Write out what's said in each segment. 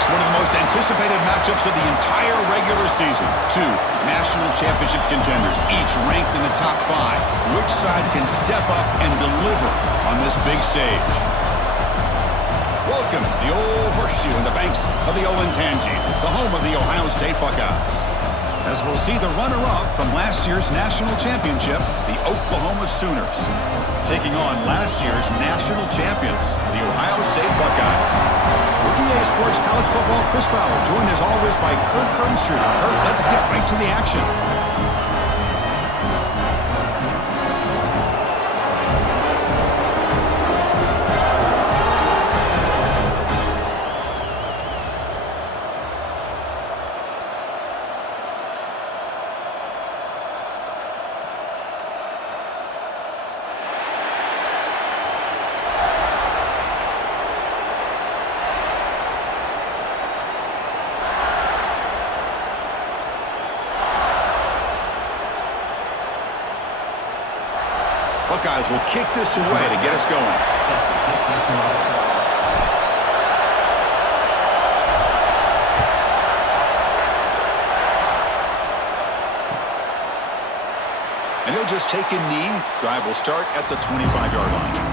folks. One of the most anticipated matchups of the entire regular season. Two national championship contenders, each ranked in the top 5. Which side can step up and deliver on this big stage? Welcome to the Old Horseshoe in the banks of the Olentangy, the home of the Ohio State Buckeyes. As we'll see the runner-up from last year's national championship, the Oklahoma Sooners, taking on last year's national champions, the Ohio State Buckeyes. For EA Sports College Football, Chris Fowler, joined as always by Kirk Herbstreit. Kirk, let's get right to the action. Buckeyes will kick this away to get us going. And he'll just take a knee. Drive will start at the 25-yard line.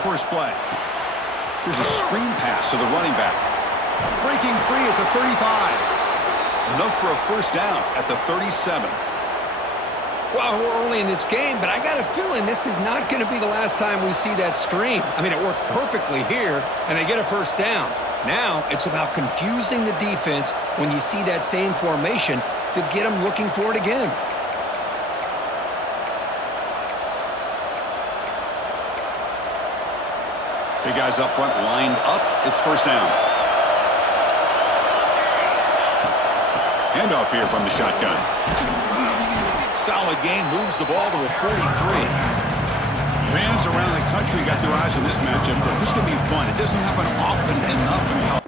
First play. Here's a screen pass to the running back. Breaking free at the 35. Enough for a first down at the 37. Well, we're early in this game, but I got a feeling this is not going to be the last time we see that screen. I mean, it worked perfectly here, and they get a first down. Now, it's about confusing the defense when you see that same formation to get them looking for it again. Big guys up front lined up. It's first down. Handoff here from the shotgun. Solid gain, moves the ball to the 43. Fans around the country got their eyes on this matchup. This is going to be fun. It doesn't happen often enough in college.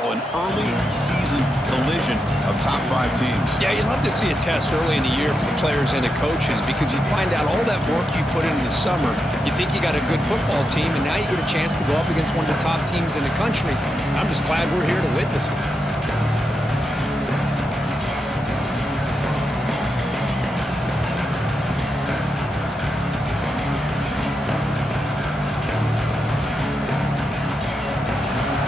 An early season collision of top 5 teams. Yeah, you love to see a test early in the year for the players and the coaches because you find out all that work you put in the summer. You think you got a good football team, and now you get a chance to go up against one of the top teams in the country. I'm just glad we're here to witness it.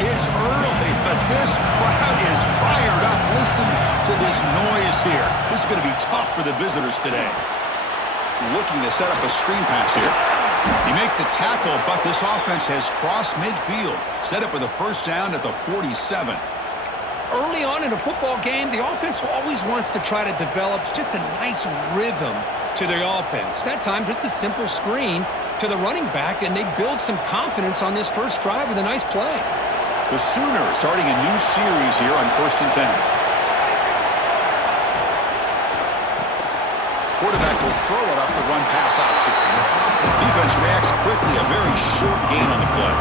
It's early, but this crowd is fired up. Listen to this noise here. This is going to be tough for the visitors today. Looking to set up a screen pass here. He make the tackle, but this offense has crossed midfield. Set up with a first down at the 47. Early on in a football game, the offense always wants to try to develop just a nice rhythm to their offense. That time, just a simple screen to the running back, and they build some confidence on this first drive with a nice play. The Sooners starting a new series here on 1st and 10. Quarterback will throw it off the run pass option. Defense reacts quickly, a very short gain on the play.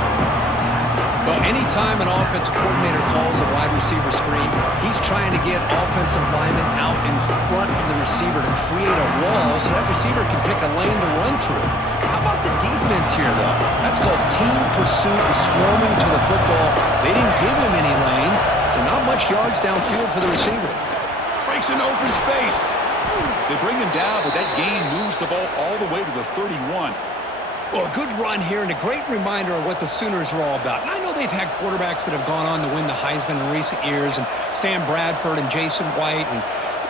Well, anytime an offensive coordinator calls a wide receiver screen, he's trying to get offensive linemen out in front of the receiver to create a wall so that receiver can pick a lane to run through. How about the defense here, though? That's called team pursuit, swarming to the football. They didn't give him any lanes, so not much yards downfield for the receiver. Breaks an open space. They bring him down, but that gain moves the ball all the way to the 31. Well, a good run here and a great reminder of what the Sooners are all about. And I know they've had quarterbacks that have gone on to win the Heisman in recent years, and Sam Bradford and Jason White and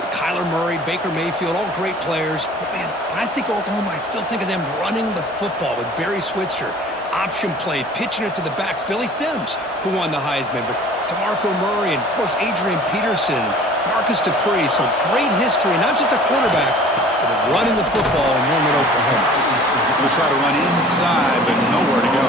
Kyler Murray, Baker Mayfield, all great players. But, man, when I think Oklahoma, I still think of them running the football with Barry Switzer. Option play, pitching it to the backs. Billy Sims, who won the Heisman, but DeMarco Murray and, of course, Adrian Peterson, Marcus Dupree. So great history, not just of quarterbacks, but of running the football in Norman, Oklahoma. We'll try to run inside, but nowhere to go.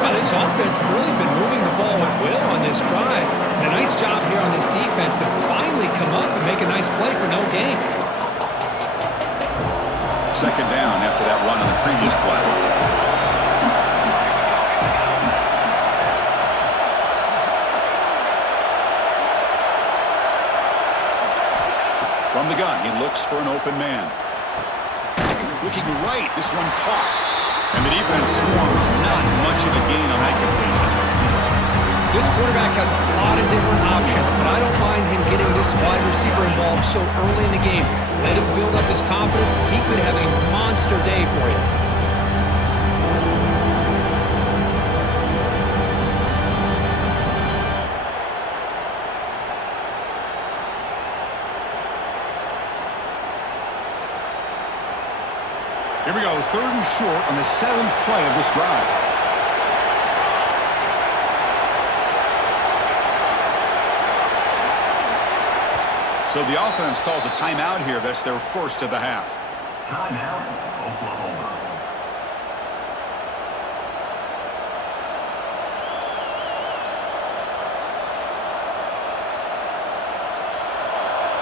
Well, this offense has really been moving the ball at will on this drive. And a nice job here on this defense to finally come up and make a nice play for no gain. Second down after that run on the previous play. From the gun, he looks for an open man. Looking right, this one caught. And the defense swarms, not much of a gain on that completion. This quarterback has a lot of different options, but I don't mind him getting this wide receiver involved so early in the game. Let him build up his confidence. He could have a monster day for you. Here we go, 3rd and short on the 7th play of this drive. So the offense calls a timeout here. That's their first of the half. Timeout, Oklahoma.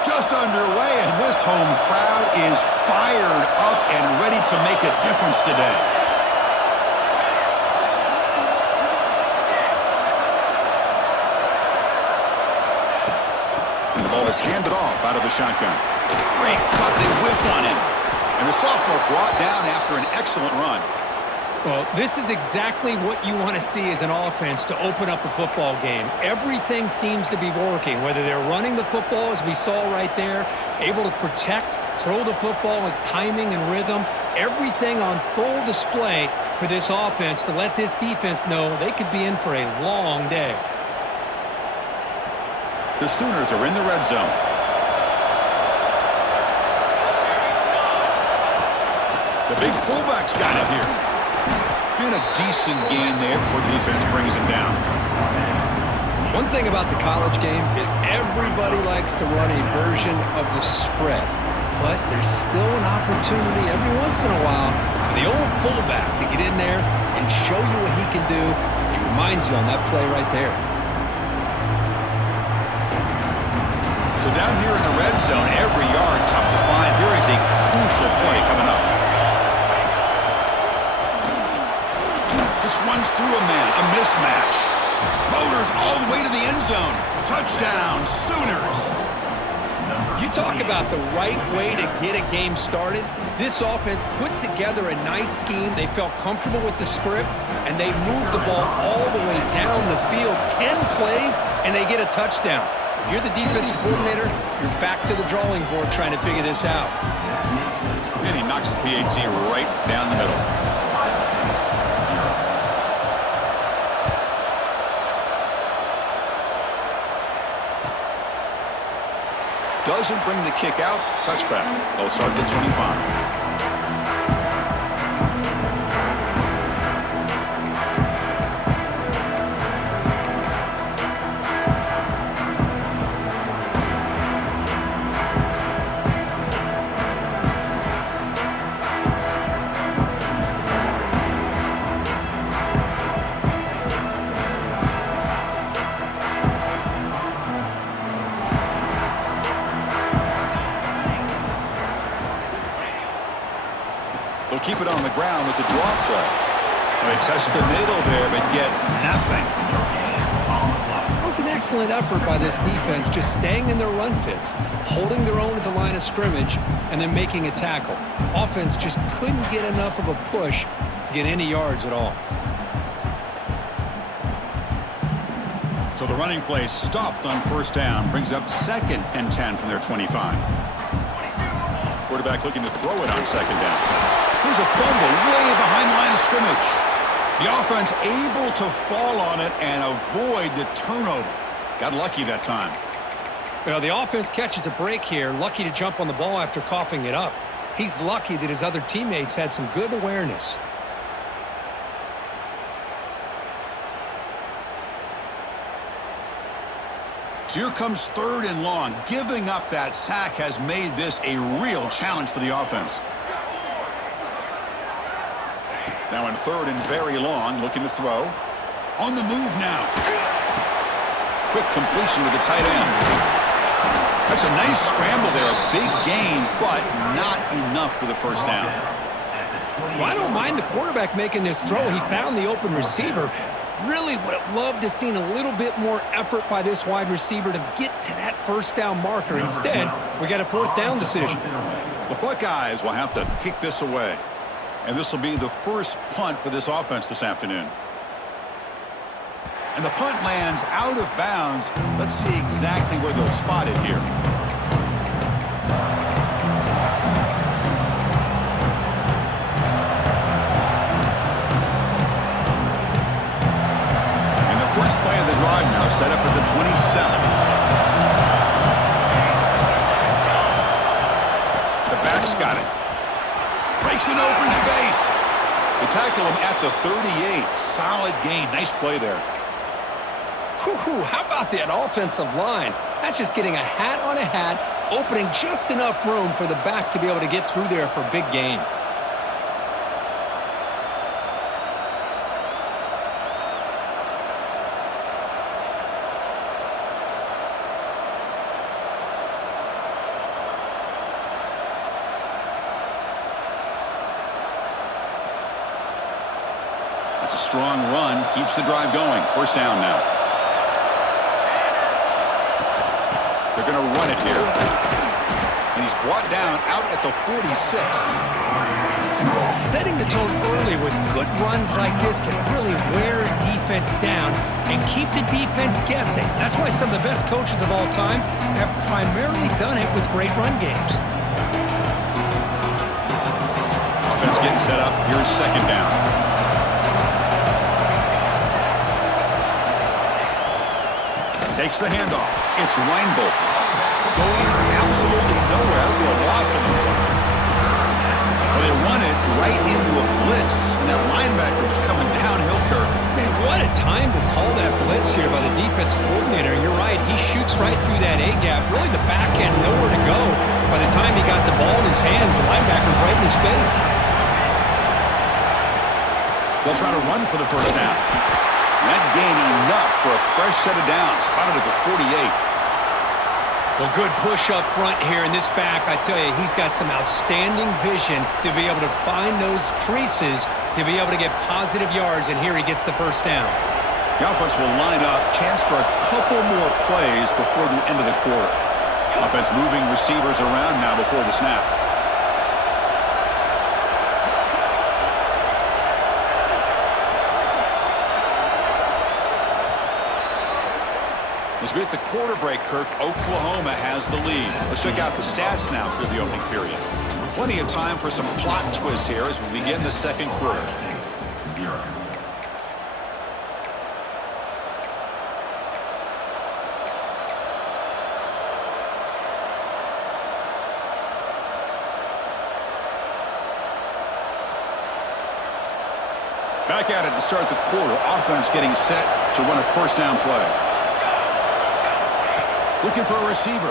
Just underway, and this home crowd is fired up and ready to make a difference today. And the ball is handed off out of the shotgun. Great cut, they whiff on him. And the sophomore brought down after an excellent run. Well, this is exactly what you want to see as an offense to open up a football game. Everything seems to be working, whether they're running the football, as we saw right there, able to protect, throw the football with timing and rhythm, everything on full display for this offense to let this defense know they could be in for a long day. The Sooners are in the red zone. The big fullback's got it here. And a decent gain there before the defense brings him down. One thing about the college game is everybody likes to run a version of the spread. But there's still an opportunity every once in a while for the old fullback to get in there and show you what he can do. He reminds you on that play right there. So down here in the red zone, every yard tough to find. Here is a crucial play coming up. Just runs through a man, a mismatch. Motors all the way to the end zone. Touchdown, Sooners. You talk about the right way to get a game started. This offense put together a nice scheme. They felt comfortable with the script, and they moved the ball all the way down the field. 10 plays, and they get a touchdown. If you're the defensive coordinator, you're back to the drawing board trying to figure this out. And he knocks the PAT right down the middle. Doesn't bring the kick out. Touchback. They'll start at the 25. They'll keep it on the ground with the draw play. They test the middle there, but get nothing. That was an excellent effort by this defense, just staying in their run fits, holding their own at the line of scrimmage, and then making a tackle. Offense just couldn't get enough of a push to get any yards at all. So the running play stopped on first down, brings up 2nd and 10 from their 25. Quarterback looking to throw it on second down. Here's a fumble way behind the line of scrimmage. The offense able to fall on it and avoid the turnover. Got lucky that time. Well, the offense catches a break here, lucky to jump on the ball after coughing it up. He's lucky that his other teammates had some good awareness. So here comes 3rd and long. Giving up that sack has made this a real challenge for the offense. Now in 3rd and very long, looking to throw. On the move now. Quick completion to the tight end. That's a nice scramble there. A big gain, but not enough for the first down. Well, I don't mind the quarterback making this throw. He found the open receiver. Really would have loved to have seen a little bit more effort by this wide receiver to get to that first down marker. Instead, we got a 4th down decision. The Buckeyes will have to kick this away. And this will be the first punt for this offense this afternoon. And the punt lands out of bounds. Let's see exactly where they'll spot it here. And the first play of the drive now set up at the 27. The back's got it. Breaks an open space. They tackle him at the 38. Solid gain. Nice play there. Whew, how about that offensive line? That's just getting a hat on a hat, opening just enough room for the back to be able to get through there for a big gain. It's a strong run. Keeps the drive going. First down now. They're going to run it here. And he's brought down out at the 46. Setting the tone early with good runs like this can really wear a defense down and keep the defense guessing. That's why some of the best coaches of all time have primarily done it with great run games. Offense getting set up. Here's second down. Takes the handoff. It's Reinbolt. Going absolutely nowhere with a loss on the run. Well, they run it right into a blitz, and that linebacker was coming downhill, Kirk. Man, what a time to call that blitz here by the defensive coordinator. You're right, he shoots right through that A-gap. Really the back end, nowhere to go. By the time he got the ball in his hands, the linebacker's right in his face. They'll try to run for the first down. That gain enough for a fresh set of downs. Spotted at the 48. Well, good push up front here in this back. I tell you, he's got some outstanding vision to be able to find those creases, to be able to get positive yards, and here he gets the first down. The offense will line up. Chance for a couple more plays before the end of the quarter. Offense moving receivers around now before the snap. As we hit the quarter break, Kirk, Oklahoma has the lead. Let's check out the stats now through the opening period. Plenty of time for some plot twists here as we begin the second quarter. Back at it to start the quarter. Offense getting set to run a first down play. Looking for a receiver.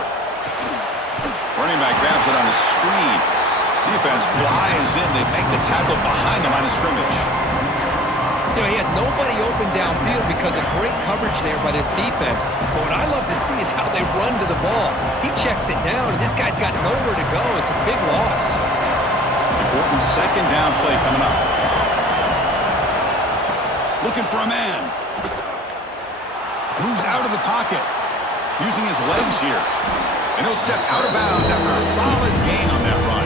Running back grabs it on a screen. Defense flies in. They make the tackle behind the line of scrimmage. You know, he had nobody open downfield because of great coverage there by this defense. But what I love to see is how they run to the ball. He checks it down, and this guy's got nowhere to go. It's a big loss. Important second down play coming up. Looking for a man. Moves out of the pocket. Using his legs here. And he'll step out of bounds after a solid gain on that run.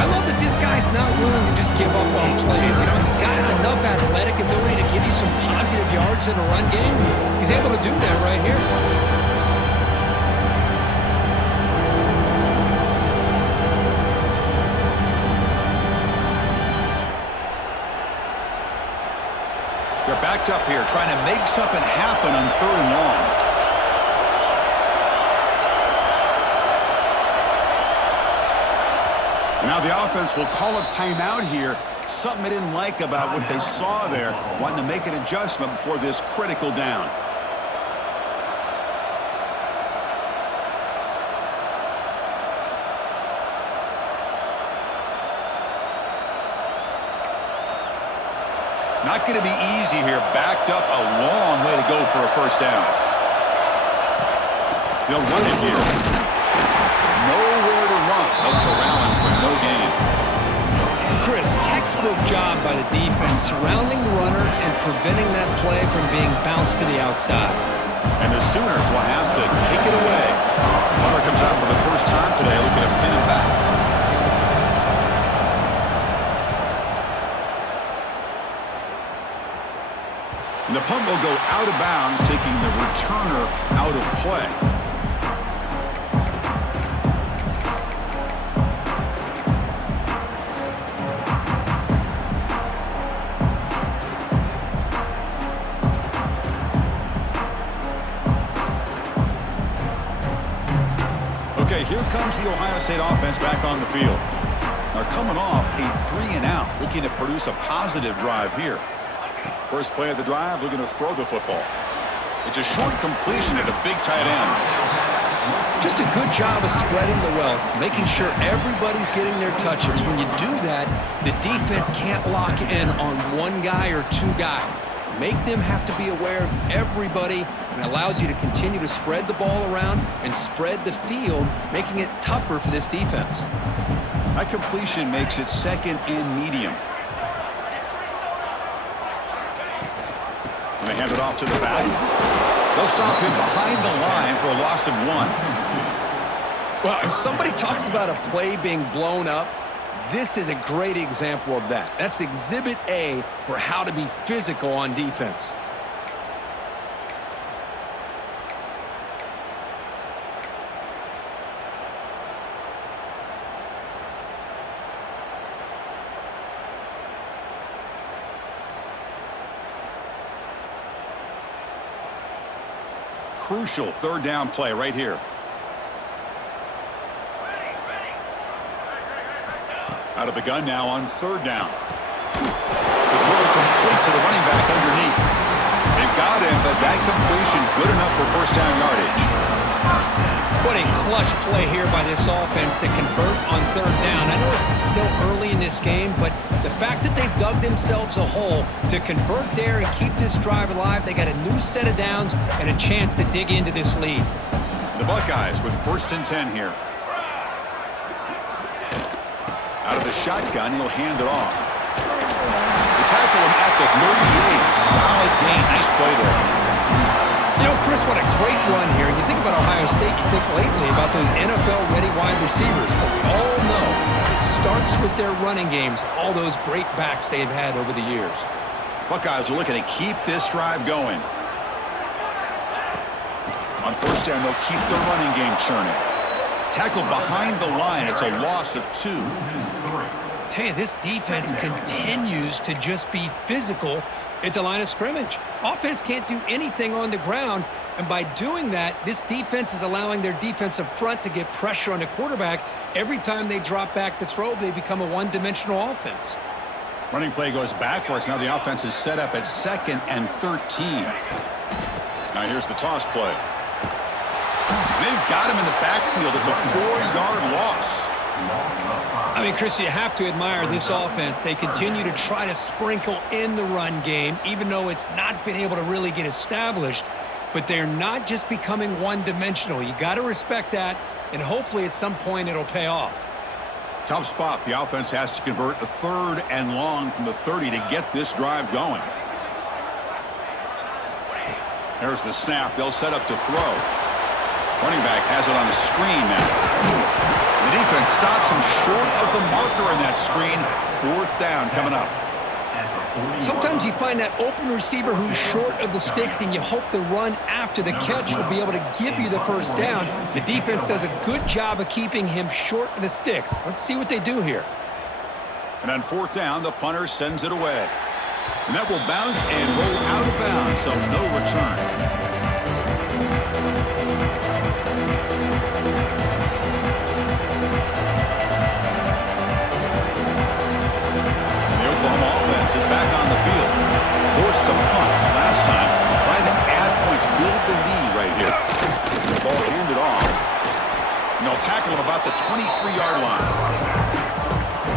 I love that this guy's not willing to just give up on plays. You know, he's got enough athletic ability to give you some positive yards in a run game. He's able to do that right here. backed up here, trying to make something happen on 3rd and long. And now the offense will call a timeout here. Something they didn't like about what they saw there, wanting to make an adjustment before this critical down. Not going to be easy here. Backed up a long way to go for a first down. They'll run it here. Nowhere to run. They'll corral him for no gain. Chris, textbook job by the defense surrounding the runner and preventing that play from being bounced to the outside. And the Sooners will have to kick it away. Hunter comes out for the first time today, looking to pin it back. And the punt will go out of bounds, taking the returner out of play. Okay, here comes the Ohio State offense back on the field. They're coming off a 3-and-out, looking to produce a positive drive here. First play of the drive, looking to throw the football. It's a short completion at the big tight end. Just a good job of spreading the wealth, making sure everybody's getting their touches. When you do that, the defense can't lock in on one guy or two guys. Make them have to be aware of everybody, and it allows you to continue to spread the ball around and spread the field, making it tougher for this defense. That completion makes it 2nd and medium. And they hand it off to the back. They'll stop him behind the line for a loss of 1. Well, if somebody talks about a play being blown up, this is a great example of that. That's Exhibit A for how to be physical on defense. Crucial 3rd down play right here. Out of the gun now on 3rd down. The throw complete to the running back underneath. They've got him, but that completion good enough for first down yardage. What a clutch play here by this offense to convert on 3rd down. I know it's still early in this game, but the fact that they've dug themselves a hole to convert there and keep this drive alive, they got a new set of downs and a chance to dig into this lead. The Buckeyes with 1st and 10 here. Out of the shotgun, he'll hand it off. They tackle him at the 38. Solid gain. Nice play there. You know, Chris, what a great run here. And you think about Ohio State, you think lately about those NFL-ready wide receivers. But we all know it starts with their running games, all those great backs they've had over the years. Buckeyes are looking to keep this drive going. On 1st down, they'll keep the running game churning. Tackled behind the line. It's a loss of 2. Tell you, this defense continues to just be physical at the line of scrimmage. Offense can't do anything on the ground, and by doing that, this defense is allowing their defensive front to get pressure on the quarterback. Every time they drop back to throw, they become a one-dimensional offense. Running play goes backwards. Now the offense is set up at 2nd and 13. Now here's the toss play. They've got him in the backfield. It's a 4-yard loss. I mean, Chris, you have to admire this offense. They continue to try to sprinkle in the run game, even though it's not been able to really get established. But they're not just becoming one-dimensional. You got to respect that, and hopefully at some point it'll pay off. Tough spot. The offense has to convert a 3rd and long from the 30 to get this drive going. There's the snap. They'll set up to throw. Running back has it on the screen now. The defense stops him short of the marker in that screen. 4th down coming up. Sometimes you find that open receiver who's short of the sticks, and you hope the run after the catch will be able to give you the first down. The defense does a good job of keeping him short of the sticks. Let's see what they do here. And on 4th down, the punter sends it away. And that will bounce and roll out of bounds, so no return. And the Oklahoma offense is back on the field. Forced to punt last time. Trying to add points, build the lead right here. The ball handed off. And they'll tackle him about the 23-yard line.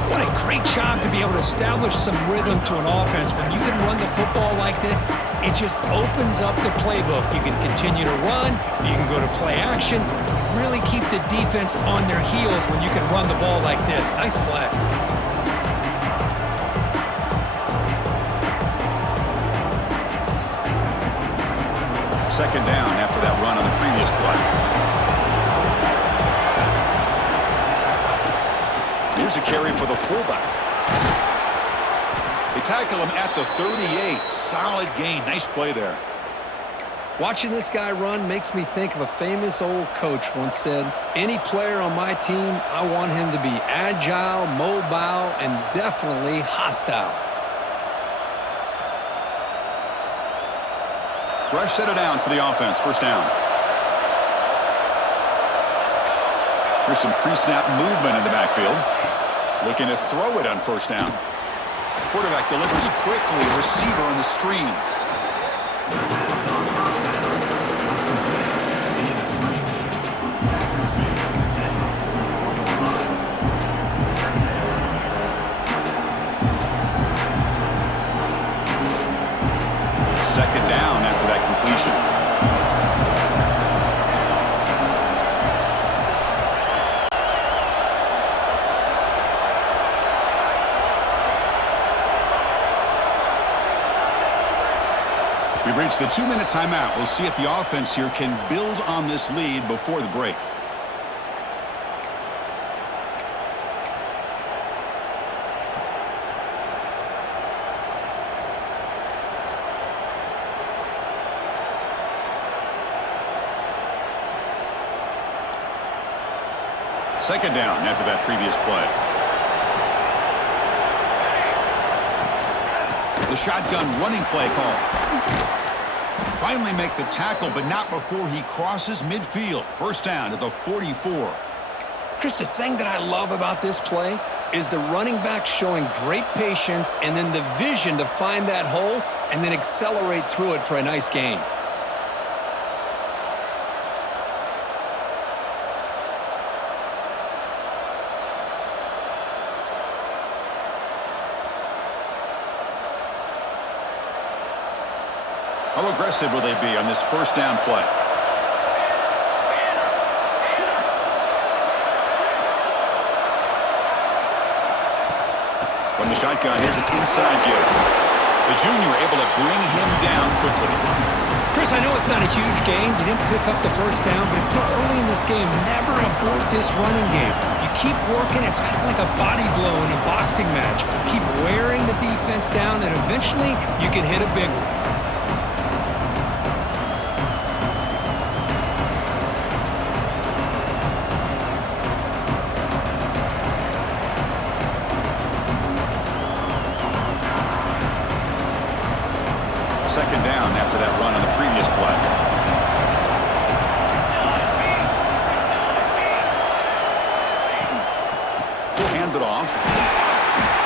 What a great job to be able to establish some rhythm to an offense. When you can run the football like this, it just opens up the playbook. You can continue to run. You can go to play action. You really keep the defense on their heels when you can run the ball like this. Nice play. Second down after that run on the previous play. Here's a carry for the fullback. They tackle him at the 38. Solid gain. Nice play there. Watching this guy run makes me think of a famous old coach once said, any player on my team, I want him to be agile, mobile, and definitely hostile. Fresh set of downs for the offense. First down. Here's some pre-snap movement in the backfield. Looking to throw it on first down. Quarterback delivers quickly. Receiver on the screen. Second down after that completion. We've reached the 2-minute timeout. We'll see if the offense here can build on this lead before the break. Second down after that previous play. The shotgun running play call. Finally make the tackle, but not before he crosses midfield. First down at the 44. Chris, the thing that I love about this play is the running back showing great patience and then the vision to find that hole and then accelerate through it for a nice gain. How aggressive will they be on this first down play? From the shotgun, here's an inside give. The junior able to bring him down quickly. Chris, I know it's not a huge gain. You didn't pick up the first down, but it's so early in this game. Never abort this running game. You keep working. It's kind of like a body blow in a boxing match. Keep wearing the defense down, and eventually you can hit a big one. Second down after that run on the previous play. He'll hand it off.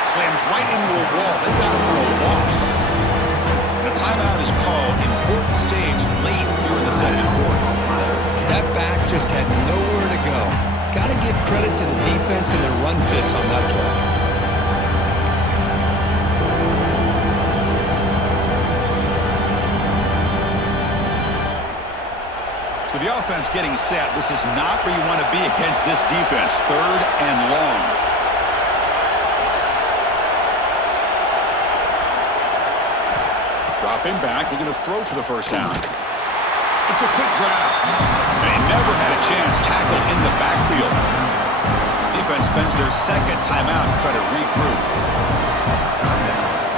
Slams right into a wall. They've got him for a loss. And a timeout is called. Important stage late here in the second quarter. That back just had nowhere to go. Got to give credit to the defense and their run fits on that play. So the offense getting set. This is not where you want to be against this defense. Third and long. Dropping back, looking to throw for the first down. It's a quick grab. They never had a chance. Tackle in the backfield. Defense spends their second timeout to try to regroup.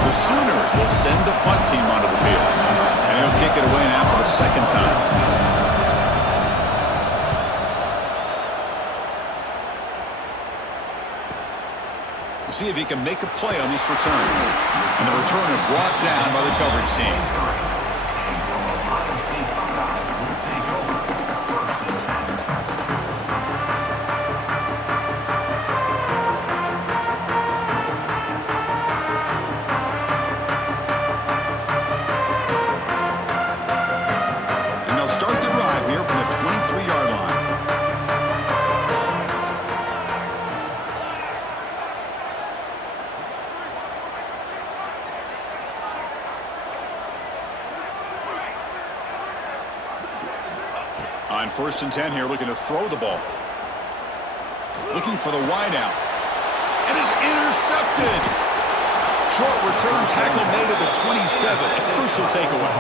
The Sooners will send the punt team onto the field. And he'll kick it away now for the second time. We'll see if he can make a play on this return. And the return is brought down by the coverage team. And they'll start the drive here from the 23-yard line. On 1st and 10 here, looking to throw the ball. Looking for the wide out. And is intercepted. Short return tackle made at the 27. A crucial takeaway.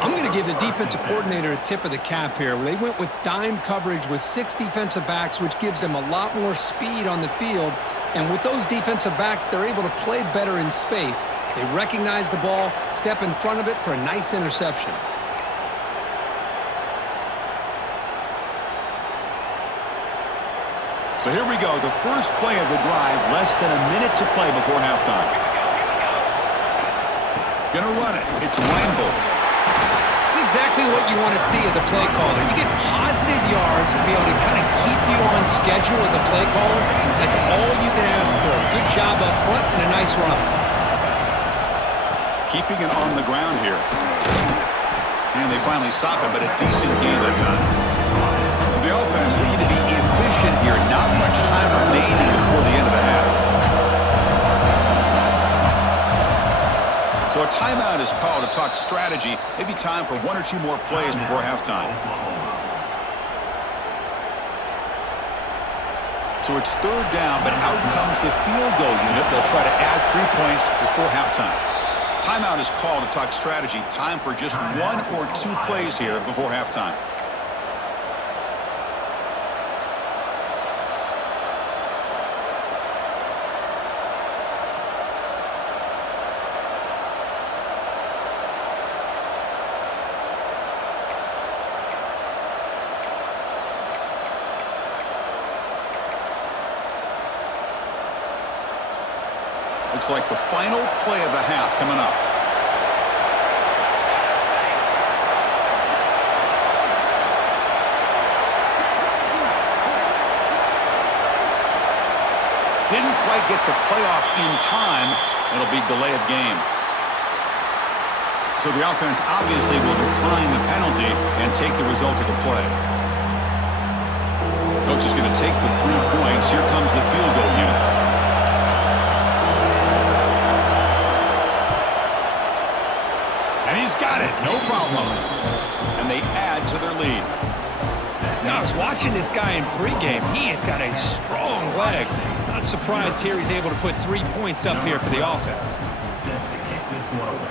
I'm going to give the defensive coordinator a tip of the cap here. They went with dime coverage with 6 defensive backs, which gives them a lot more speed on the field. And with those defensive backs, they're able to play better in space. They recognize the ball, step in front of it for a nice interception. So here we go, the first play of the drive, less than a minute to play before halftime. Gonna run it. It's Reinbold. It's exactly what you want to see as a play caller. You get positive yards to be able to kind of keep you on schedule as a play caller. That's all you can ask for. Good job up front and a nice run. Keeping it on the ground here. And they finally stop it, but a decent gain that time. So the offense looking to be efficient here. Not much time remaining before the end of the half. So a timeout is called to talk strategy. Maybe time for 1 or 2 more plays before halftime. So it's 3rd down, but out comes the field goal unit. They'll try to add 3 points before halftime. Timeout is called to talk strategy. Time for just 1 or 2 plays here before halftime. Looks like the final play of the half coming up. Didn't quite get the playoff in time. It'll be delay of game. So the offense obviously will decline the penalty and take the result of the play. Coach is going to take the 3 points. Here comes the field goal unit. And he's got it, no problem. And they add to their lead. Now, I was watching this guy in pregame. He has got a strong leg. Not surprised here he's able to put 3 points up here for the offense. Set to kick this one away.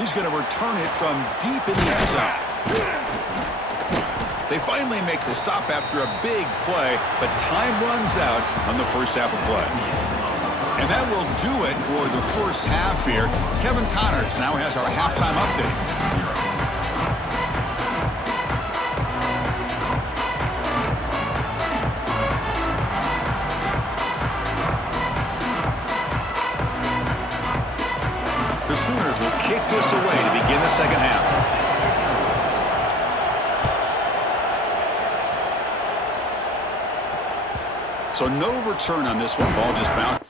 He's going to return it from deep in the end zone. They finally make the stop after a big play, but time runs out on the first half of play. And that will do it for the first half here. Kevin Connors now has our halftime update. The Sooners will kick this away to begin the second half. So no return on this one. Ball just bounced.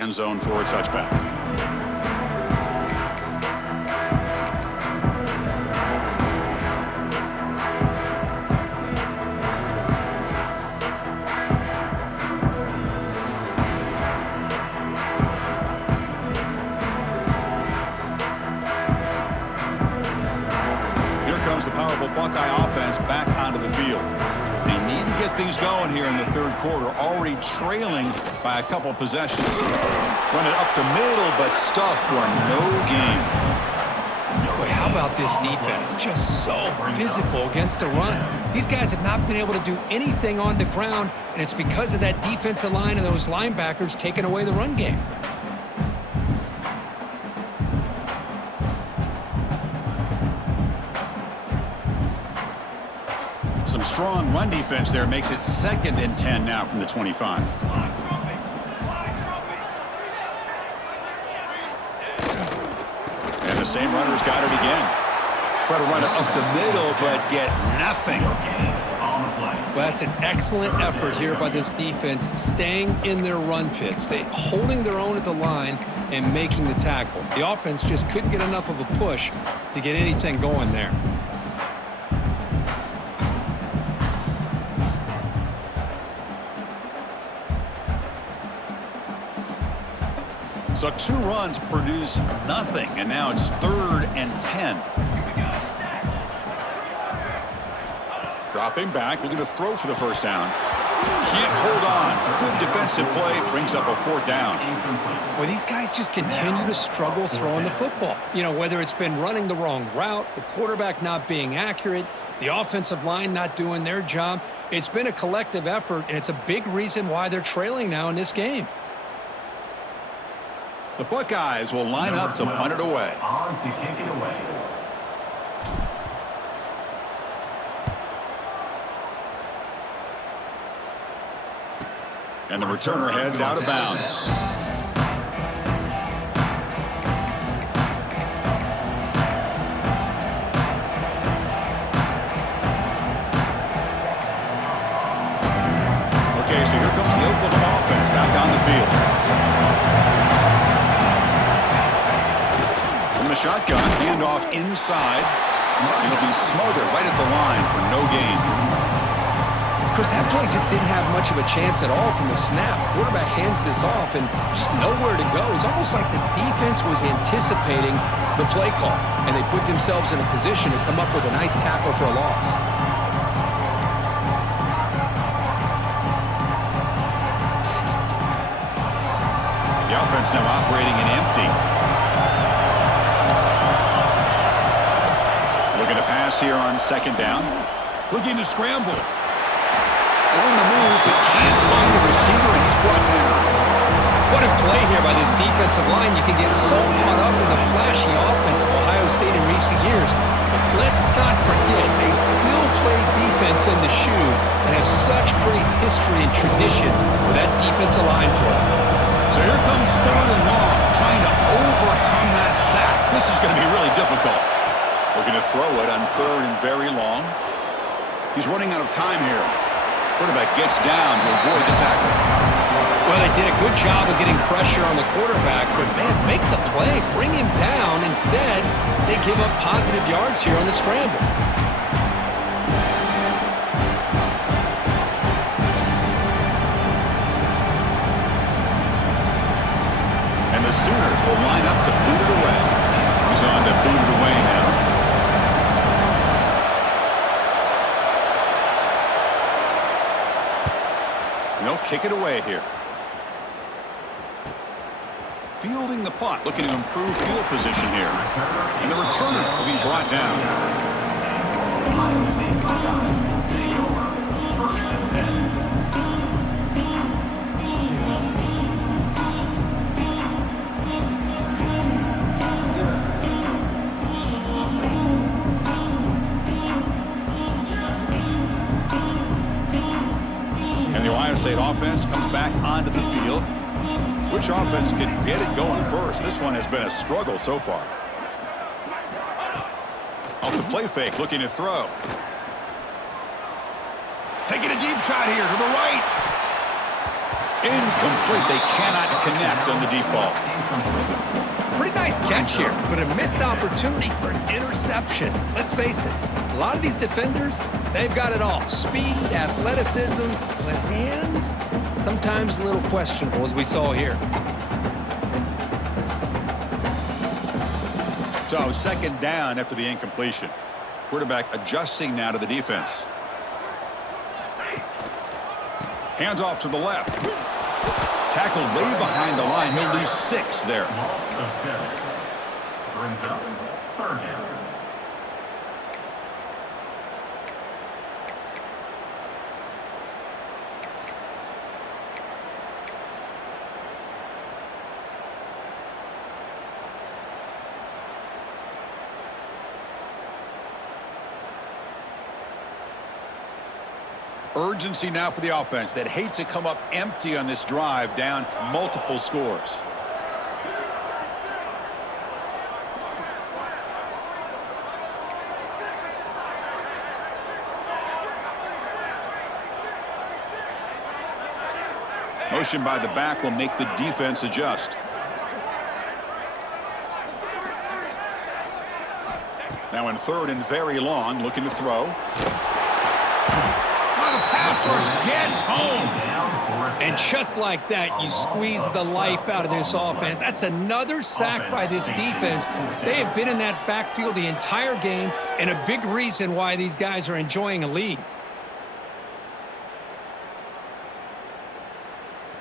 End zone for a touchback. Here comes the powerful Buckeye offense back onto the field. They need to get things going here in the third quarter, already trailing by a couple possessions. Run it up the middle, but stuff for no gain. Boy, how about this defense? Just so physical against the run. These guys have not been able to do anything on the ground, and it's because of that defensive line and those linebackers taking away the run game. Some strong run defense there makes it 2nd and 10 now from the 25. And the same runner's got it again. Try to run it up the middle, but get nothing. Well, that's an excellent effort here by this defense, staying in their run fits. They holding their own at the line and making the tackle. The offense just couldn't get enough of a push to get anything going there. So 2 runs produce nothing, and now it's 3rd and 10. Dropping back, looking to throw for the first down. Can't hold on. Good defensive play, brings up a 4th down. Well, these guys just continue to struggle throwing the football. You know, whether it's been running the wrong route, the quarterback not being accurate, the offensive line not doing their job. It's been a collective effort, and it's a big reason why they're trailing now in this game. The Buckeyes will line up to punt it away. On to kick it away. And the returner heads out of bounds. Okay, so here comes the Oklahoma offense back on the field. From the shotgun, handoff inside. It'll be smothered right at the line for no gain. Because that play just didn't have much of a chance at all from the snap. Quarterback hands this off and just nowhere to go. It's almost like the defense was anticipating the play call, and they put themselves in a position to come up with a nice tackle for a loss. The offense now operating in empty. Looking to pass here on 2nd down. Looking to scramble. On the move, but can't find a receiver, and he's brought down. What a play here by this defensive line. You can get so caught up in the flashy offense of Ohio State in recent years. But let's not forget, they still play defense in the shoe and have such great history and tradition with that defensive line play. So here comes 3rd and long, trying to overcome that sack. This is going to be really difficult. Looking to throw it on 3rd and very long. He's running out of time here. Quarterback gets down to avoid the tackle. Well, they did a good job of getting pressure on the quarterback, but, man, make the play, bring him down. Instead, they give up positive yards here on the scramble. And the Sooners will line up to boot it away. He's on to boot it away now. They'll kick it away here. Fielding the punt, looking to improve field position here. And the returner will be brought down. And the Ohio State offense comes back onto the field. Which offense can get it going first? This one has been a struggle so far. Off the play fake, looking to throw. Taking a deep shot here to the right. Incomplete. They cannot connect on the deep ball. Pretty nice catch here, but a missed opportunity for an interception. Let's face it, a lot of these defenders, they've got it all. Speed, athleticism, but hands, sometimes a little questionable, as we saw here. So second down after the incompletion. Quarterback adjusting now to the defense. Hands off to the left. Tackled way behind the line. He'll lose 6 there. Loss of 7. Brings up third down. Urgency now for the offense that hates to come up empty on this drive, down multiple scores. Motion by the back will make the defense adjust. Now in third and very long, looking to throw. The pass rush gets home. And just like that, you squeeze the life out of this offense. That's another sack by this defense. They have been in that backfield the entire game, and a big reason why these guys are enjoying a lead.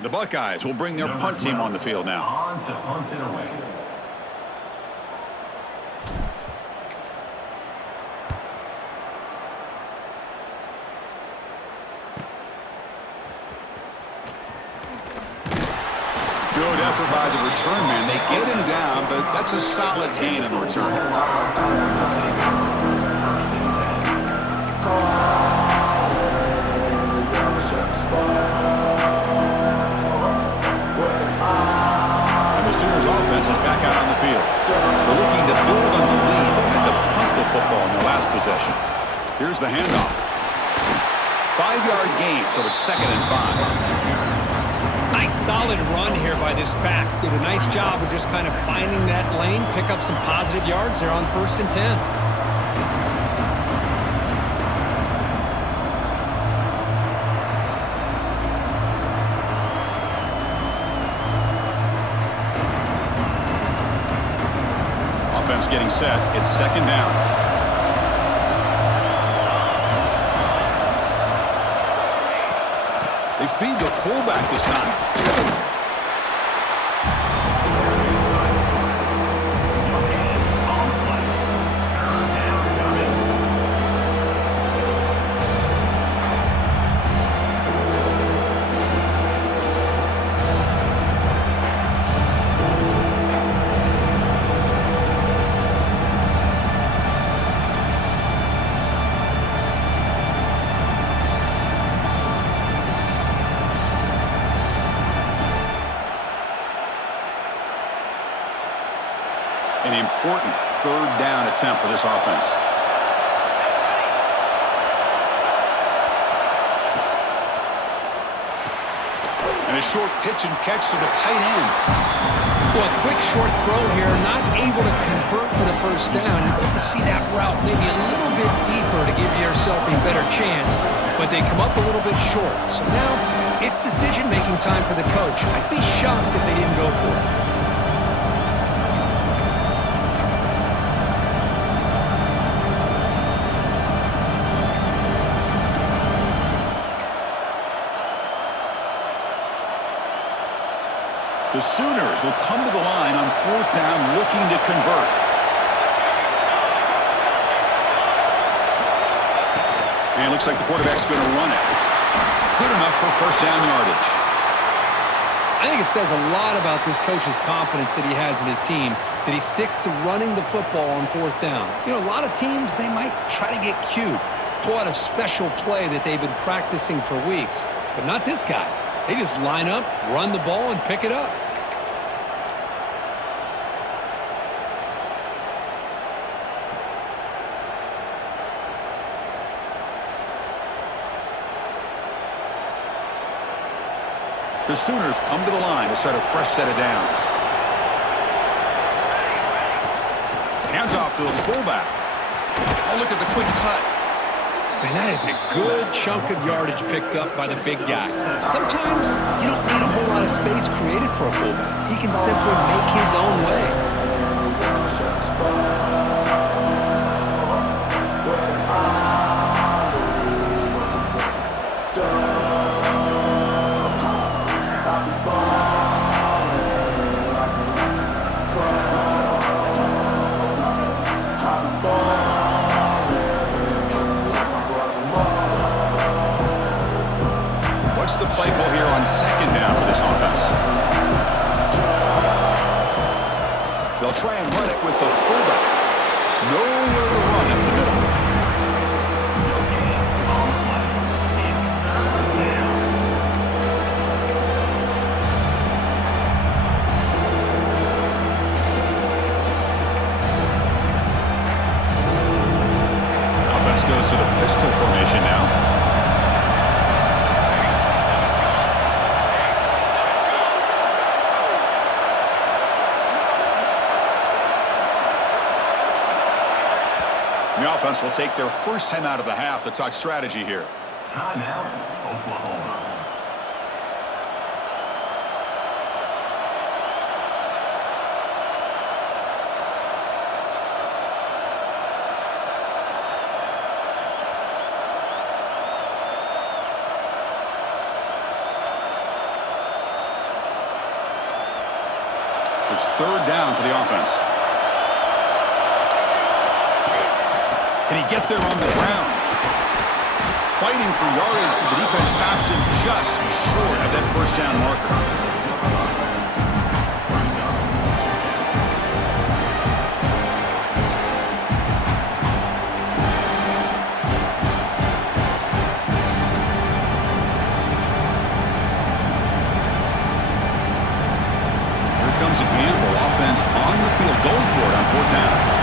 The Buckeyes will bring their punt team on the field now. On to punt it away. Good effort by the return man. They get him down, but that's a solid gain in the return. And the Sooners offense is back out on the field. They're looking to build on the lead. They had to punt the football in their last possession. Here's the handoff. 5-yard gain, so it's 2nd and 5. Nice solid run here by this back. Did a nice job of just kind of finding that lane, pick up some positive yards there on 1st and 10. Offense getting set. It's 2nd down. They feed the fullback this time. An important 3rd down attempt for this offense. And a short pitch and catch to the tight end. Well, a quick short throw here, not able to convert for the 1st down. You'd love to see that route maybe a little bit deeper to give yourself a better chance, but they come up a little bit short. So now it's decision-making time for the coach. I'd be shocked if they didn't go for it. The Sooners will come to the line on 4th down looking to convert. And it looks like the quarterback's going to run it. Good enough for 1st down yardage. I think it says a lot about this coach's confidence that he has in his team, that he sticks to running the football on 4th down. You know, a lot of teams, they might try to get cute, pull out a special play that they've been practicing for weeks, but not this guy. They just line up, run the ball, and pick it up. The Sooners come to the line to start a fresh set of downs. Hands off to the fullback. Oh, look at the quick cut. Man, that is a good chunk of yardage picked up by the big guy. Sometimes you don't need a whole lot of space created for a fullback. He can simply make his own way. What's the play call here on second down for this offense? They'll try and run it with the fullback. Nowhere to run up the middle. Offense goes to the pistol formation now. The offense will take their first time out of the half to talk strategy here. Timeout, Oklahoma. It's third down for the offense. Can he get there on the ground? Fighting for yardage, but the defense stops him just short of that first down marker. Here comes a gamble. Offense on the field, going for it on fourth down.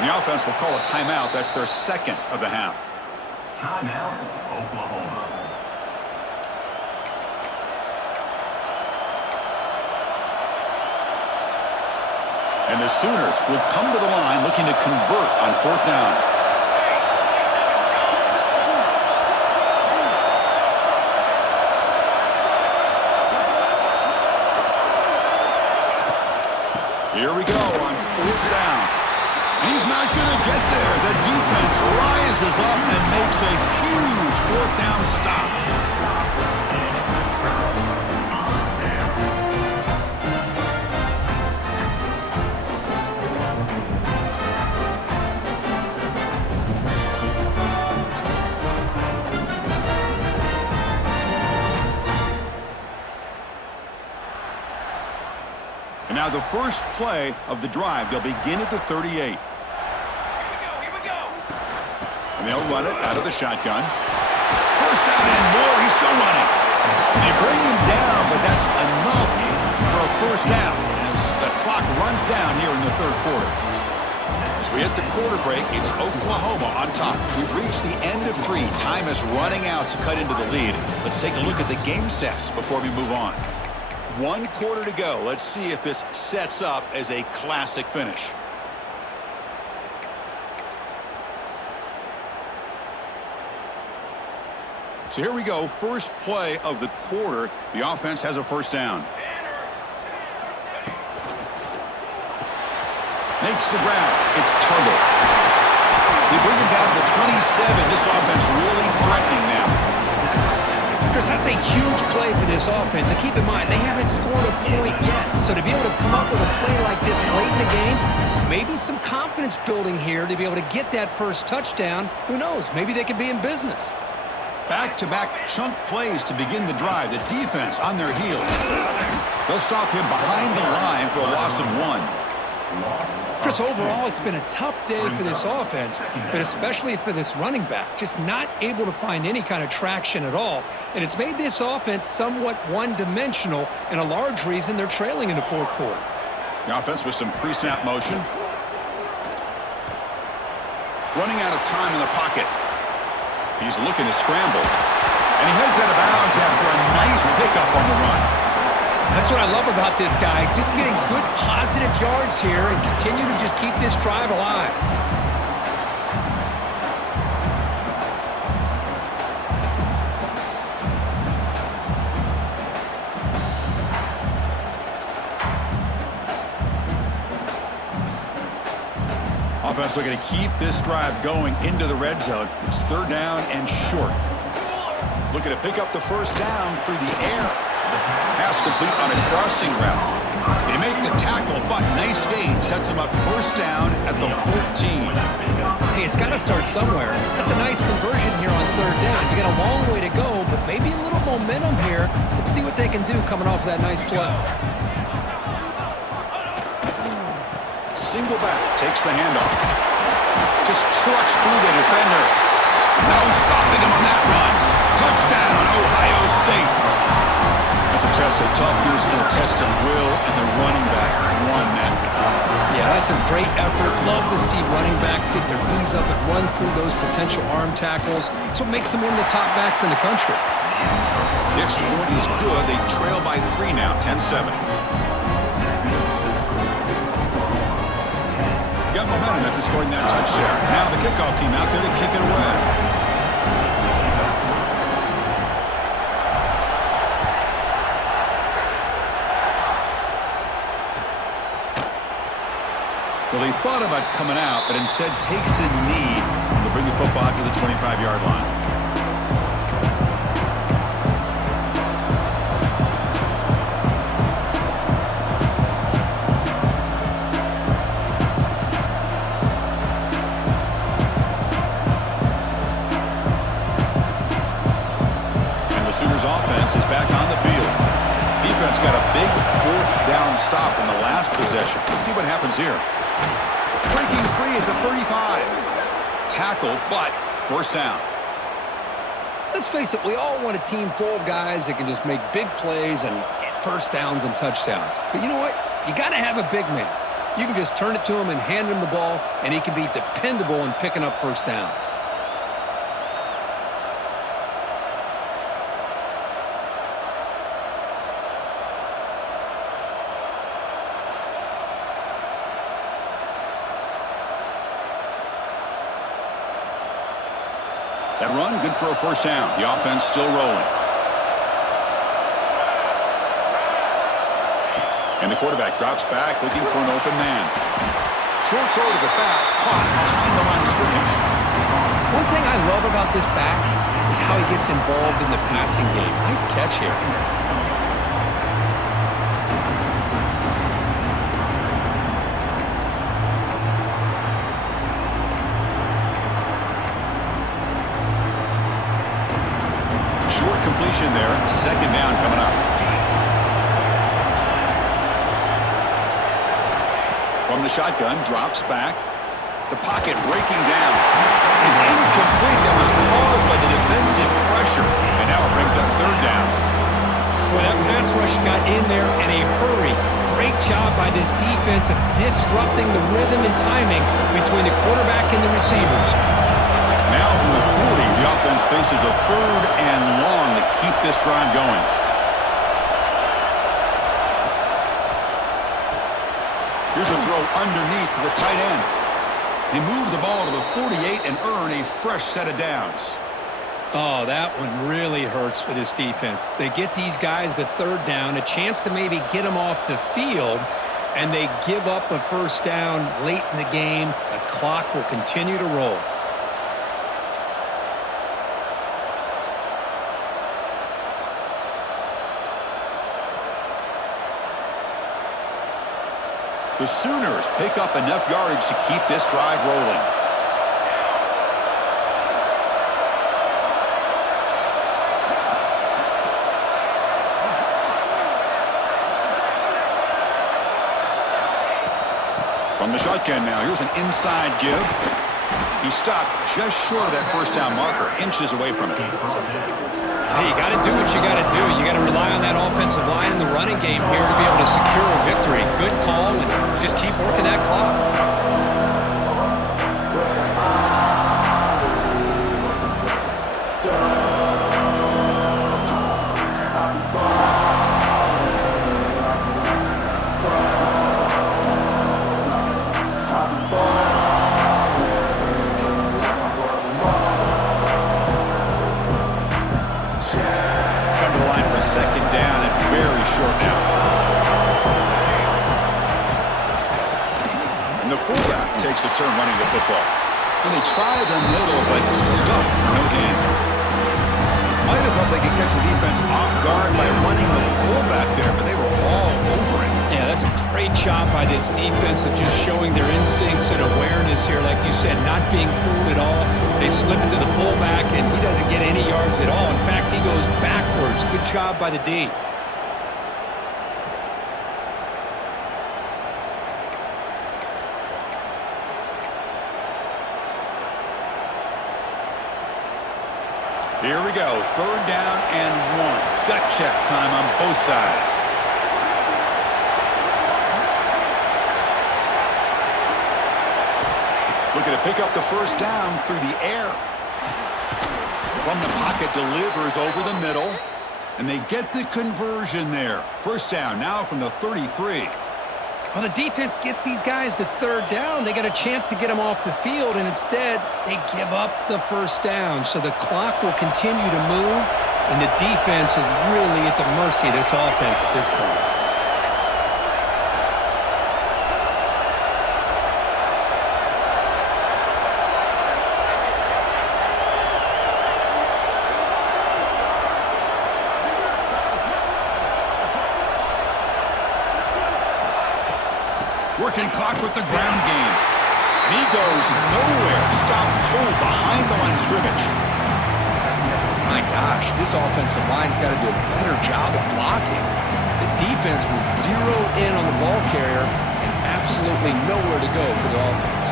The offense will call a timeout. That's their second of the half. Timeout, Oklahoma. And the Sooners will come to the line looking to convert on fourth down. Here we go on fourth down. He's not going to get there. The defense rises up and makes a huge fourth down stop. And now the first play of the drive. They'll begin at the 38. And they'll run it out of the shotgun. First down and more. He's still running. They bring him down, but that's enough for a first down as the clock runs down here in the third quarter. As we hit the quarter break, it's Oklahoma on top. We've reached the end of three. Time is running out to cut into the lead. Let's take a look at the game sets before we move on. 1 quarter to go. Let's see if this sets up as a classic finish. So here we go, first play of the quarter. The offense has a first down. Makes the ground. It's Tuggle. They bring him down to the 27. This offense really threatening now. Chris, that's a huge play for this offense. And keep in mind, they haven't scored a point yet. So to be able to come up with a play like this late in the game, maybe some confidence building here to be able to get that first touchdown. Who knows? Maybe they could be in business. Back-to-back chunk plays to begin the drive. The defense on their heels. They'll stop him behind the line for a loss of 1. Chris, overall, it's been a tough day for this offense, but especially for this running back. Just not able to find any kind of traction at all. And it's made this offense somewhat one-dimensional, and a large reason they're trailing in the fourth quarter. The offense with some pre-snap motion. running out of time in the pocket. He's looking to scramble. And he heads out of bounds after a nice pickup on the run. That's what I love about this guy. Just getting good positive yards here and continue to just keep this drive alive. Offense looking to keep this drive going into the red zone. It's third down and short. Looking to pick up the first down through the air. Pass complete on a crossing route. They make the tackle, but nice gain. Sets him up first down at the 14. Hey, it's got to start somewhere. That's a nice conversion here on third down. You got a long way to go, but maybe a little momentum here. Let's see what they can do coming off that nice play. Single back, takes the handoff. Just trucks through the defender. No stopping him on that run. Touchdown, Ohio State. That's a test of toughness and a test of will, and the running back won that battle. Yeah, that's a great effort. Love to see running backs get their knees up and run through those potential arm tackles. That's what makes them one of the top backs in the country. The extra point is good. They trail by 3 now, 10-7. Got momentum after scoring that touchdown. Now the kickoff team out there to kick it away. Well, he thought about coming out, but instead takes a knee and will bring the football out to the 25-yard line. Offense is back on the field. Defense got a big fourth down stop in the last possession. Let's see what happens here. Breaking free at the 35. Tackle, but first down. Let's face it, we all want a team full of guys that can just make big plays and get first downs and touchdowns. But you know what? You got to have a big man. You can just turn it to him and hand him the ball, and he can be dependable in picking up first downs. That run, good for a first down. The offense still rolling. And the quarterback drops back, looking for an open man. Short throw to the back, caught behind the line of scrimmage. One thing I love about this back is how he gets involved in the passing game. Nice catch here. Completion there. Second down coming up. From the shotgun, drops back. The pocket breaking down. It's incomplete. That was caused by the defensive pressure. And now it brings up third down. Well, that pass rush got in there in a hurry. Great job by this defense of disrupting the rhythm and timing between the quarterback and the receivers. Now from the 40, the offense faces a third and long to keep this drive going. Here's a throw underneath to the tight end. They move the ball to the 48 and earn a fresh set of downs. Oh, that one really hurts for this defense. They get these guys to third down, a chance to maybe get them off the field, and they give up a first down late in the game. The clock will continue to roll. The Sooners pick up enough yardage to keep this drive rolling. From the shotgun now, here's an inside give. He stopped just short of that first down marker, inches away from it. Hey, you got to do what you got to do. You got to rely on that offensive line in the running game here to be able to secure a victory. Good call, and just keep working that clock. down and very short now. And the fullback takes a turn running the football. And they try the middle, but stuck for no gain. Might have thought they could catch the defense off guard by running the fullback there, but they were all over it. Yeah, that's a great job by this defense of just showing their instincts and awareness here. Like you said, not being fooled at all. They slip it to the fullback, and he doesn't get any yards at all. In fact, he goes backwards. Good job by the D. Here we go, 3rd down and 1. Gut check time on both sides. Looking to pick up the 1st down through the air. From the pocket, delivers over the middle. And they get the conversion there. 1st down now from the 33. Well, the defense gets these guys to 3rd down. They got a chance to get them off the field, and instead they give up the 1st down. So the clock will continue to move, and the defense is really at the mercy of this offense at this point. Working clock with the ground game. And he goes nowhere. Stopped cold behind the line of scrimmage. My gosh, this offensive line's got to do a better job of blocking. The defense was zeroed in on the ball carrier and absolutely nowhere to go for the offense.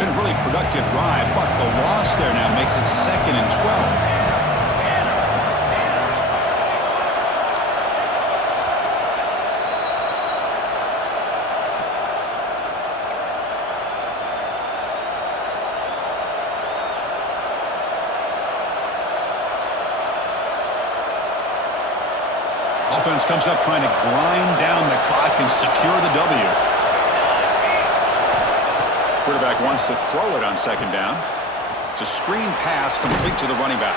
Been a really productive drive, but the loss there now makes it 2nd and 12. Offense comes up trying to grind down the clock and secure the W. Quarterback wants to throw it on 2nd down. It's a screen pass complete to the running back.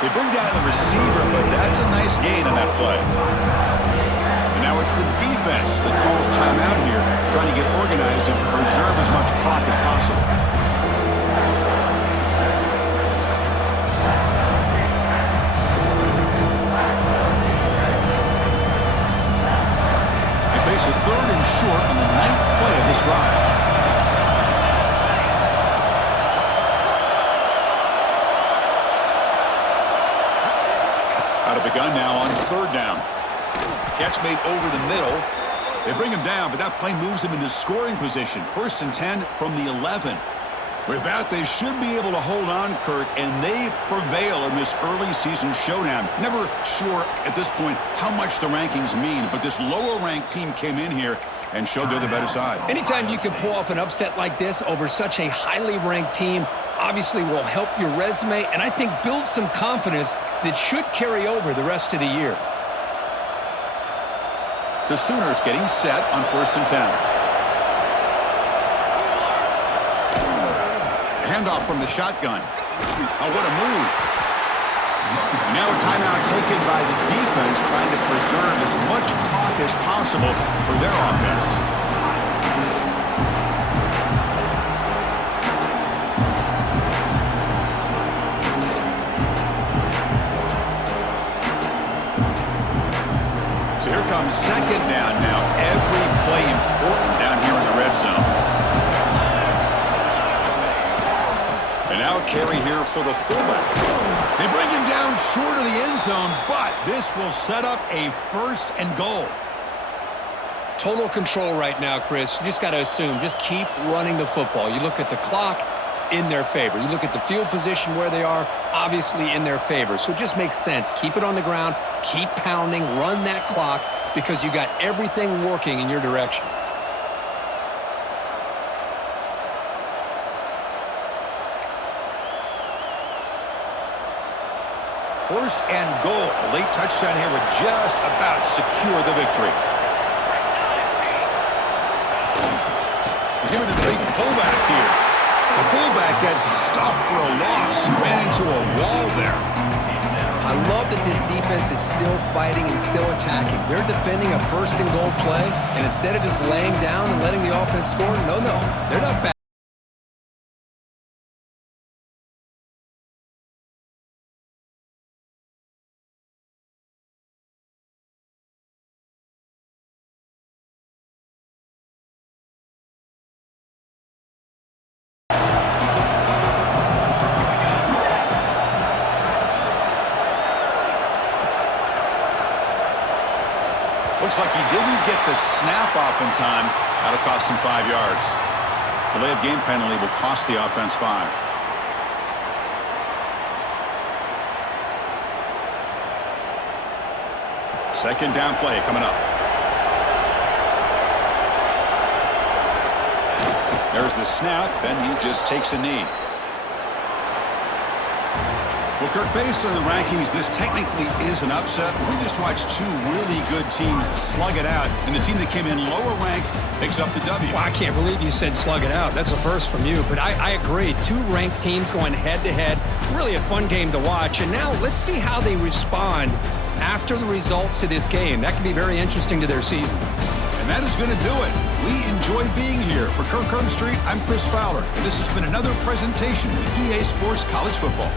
They bring down the receiver, but that's a nice gain on that play. And now it's the defense that calls timeout here, trying to get organized and preserve as much clock as possible. They face a 3rd and short on the 9th play of this drive. Out of the gun now on 3rd down. Catch made over the middle. They bring him down, but that play moves him into scoring position. 1st and 10 from the 11. With that, they should be able to hold on, Kirk, and they prevail in this early season showdown. Never sure at this point how much the rankings mean, but this lower-ranked team came in here and showed they're the better side. Anytime you can pull off an upset like this over such a highly ranked team, obviously will help your resume and I think build some confidence that should carry over the rest of the year. The Sooners getting set on 1st and 10. Handoff from the shotgun. Oh, what a move. And now a timeout taken by the defense, trying to preserve as much clock as possible for their offense. So here comes 2nd down now. Every play important down here in the red zone. And now a carry here for the fullback. They bring him down short of the end zone, but this will set up a 1st and goal. Total control right now, Chris. You just got to assume, just keep running the football. You look at the clock, in their favor. You look at the field position where they are, obviously in their favor. So it just makes sense. Keep it on the ground, keep pounding, run that clock, because you got everything working in your direction. 1st and goal. A late touchdown here would just about secure the victory. fullback here. The fullback gets stuffed for a loss. Ran into a wall there. I love that this defense is still fighting and still attacking. They're defending a first-and-goal play, and instead of just laying down and letting the offense score, no, they're not back. Looks like he didn't get the snap off in time. That'll cost him 5 yards. Delay of game penalty will cost the offense 5. Second down play coming up. There's the snap, and he just takes a knee. Well, Kirk, based on the rankings, this technically is an upset. We just watched two really good teams slug it out, and the team that came in lower ranked picks up the W. Well, I can't believe you said slug it out. That's a first from you, but I agree. Two ranked teams going head-to-head. Really a fun game to watch, and now let's see how they respond after the results of this game. That could be very interesting to their season. And that is going to do it. We enjoyed being here. For Kirk Herbstreit, I'm Chris Fowler, and this has been another presentation of EA Sports College Football.